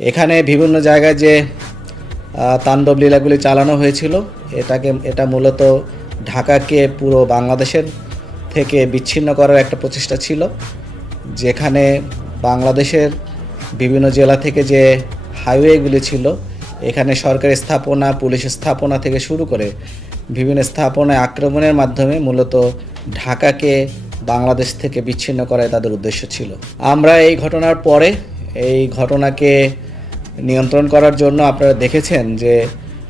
এখানে বিভিন্ন জায়গায় যে তাণ্ডব লীলাগুলি চালানো হয়েছিল, এটাকে, এটা মূলত ঢাকাকে পুরো বাংলাদেশের থেকে বিচ্ছিন্ন করার একটা প্রচেষ্টা ছিল, যেখানে বাংলাদেশের বিভিন্ন জেলা থেকে যে হাইওয়েগুলি ছিল, এখানে সরকারি স্থাপনা, পুলিশ স্থাপনা থেকে শুরু করে বিভিন্ন স্থাপনায় আক্রমণের মাধ্যমে মূলত ঢাকাকে বাংলাদেশ থেকে বিচ্ছিন্ন করাই তাদের উদ্দেশ্য ছিল। আমরা এই ঘটনার পরে, এই ঘটনাকে নিয়ন্ত্রণ করার জন্য আপনারা দেখেছেন যে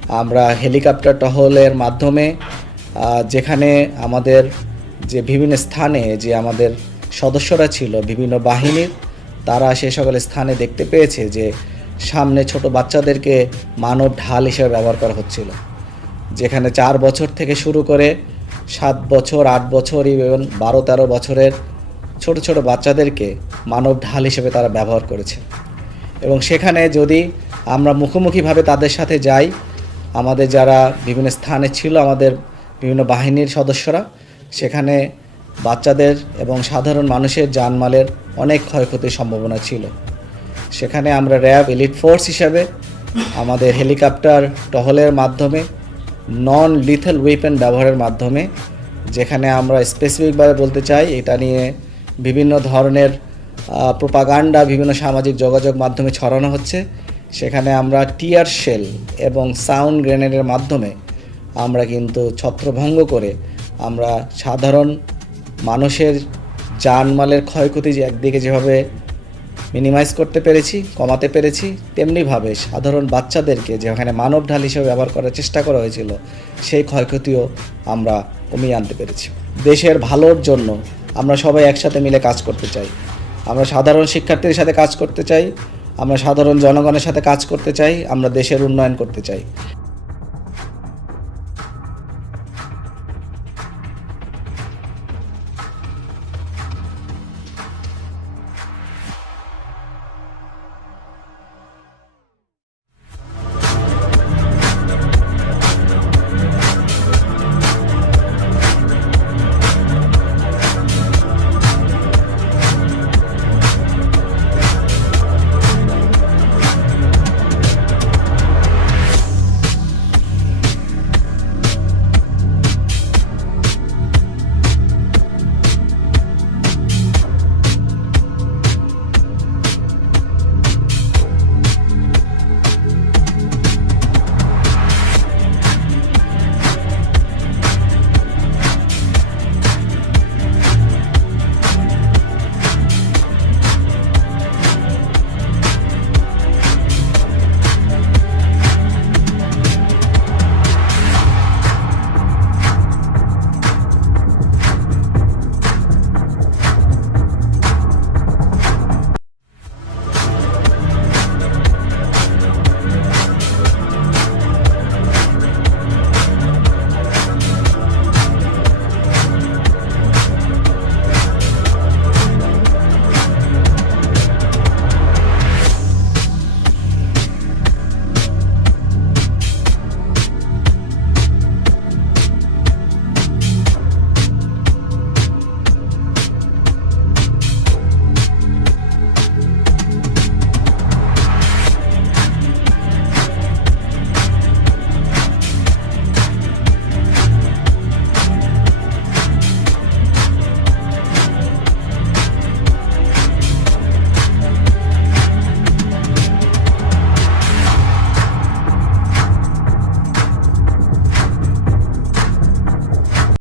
আমরা হেলিকপ্টার টহলের মাধ্যমে যেখানে আমাদের যে বিভিন্ন স্থানে যে আমাদের সদস্যরা ছিল, বিভিন্ন বাহিনীর, তারা সে সকল স্থানে দেখতে পেয়েছে যে সামনে ছোট বাচ্চাদেরকে মানব ঢাল হিসেবে ব্যবহার করা হচ্ছিল। যেখানে চার বছর থেকে শুরু করে সাত বছর, আট বছর ইভেন বারো তেরো বছরের ছোট ছোট বাচ্চাদেরকে মানব ঢাল হিসেবে তারা ব্যবহার করেছে। এবং সেখানে যদি আমরা মুখোমুখিভাবে তাদের সাথে যাই, আমাদের যারা বিভিন্ন স্থানে ছিল, আমাদের বিভিন্ন বাহিনীর সদস্যরা, সেখানে বাচ্চাদের এবং সাধারণ মানুষের জানমালের অনেক ক্ষয়ক্ষতির সম্ভাবনা ছিল। সেখানে আমরা র্যাব এলিট ফোর্স হিসাবে আমাদের হেলিকপ্টার টহলের মাধ্যমে, নন লিথেল ওয়েপেন ব্যবহারের মাধ্যমে, যেখানে আমরা স্পেসিফিকভাবে বলতে চাই, এটা নিয়ে বিভিন্ন ধরনের প্রোপাগান্ডা, বিভিন্ন সামাজিক যোগাযোগ মাধ্যমে ছড়ানো হচ্ছে। সেখানে আমরা টিয়ার শেল এবং সাউন্ড গ্রেনেডের মাধ্যমে আমরা কিন্তু ছত্রভঙ্গ করে আমরা সাধারণ মানুষের জানমালের ক্ষয়ক্ষতি যে একদিকে যেভাবে মিনিমাইজ করতে পেরেছি, কমাতে পেরেছি, তেমনিভাবে সাধারণ বাচ্চাদেরকে যেখানে মানব ঢাল হিসেবে ব্যবহার করার চেষ্টা করা হয়েছিল, সেই ক্ষয়ক্ষতিও আমরা কমিয়ে আনতে পেরেছি। দেশের ভালোর জন্য আমরা সবাই একসাথে মিলে কাজ করতে চাই। আমরা সাধারণ শিক্ষার্থীর সাথে কাজ করতে চাই, আমরা সাধারণ জনগণের সাথে কাজ করতে চাই, আমরা দেশের উন্নয়ন করতে চাই।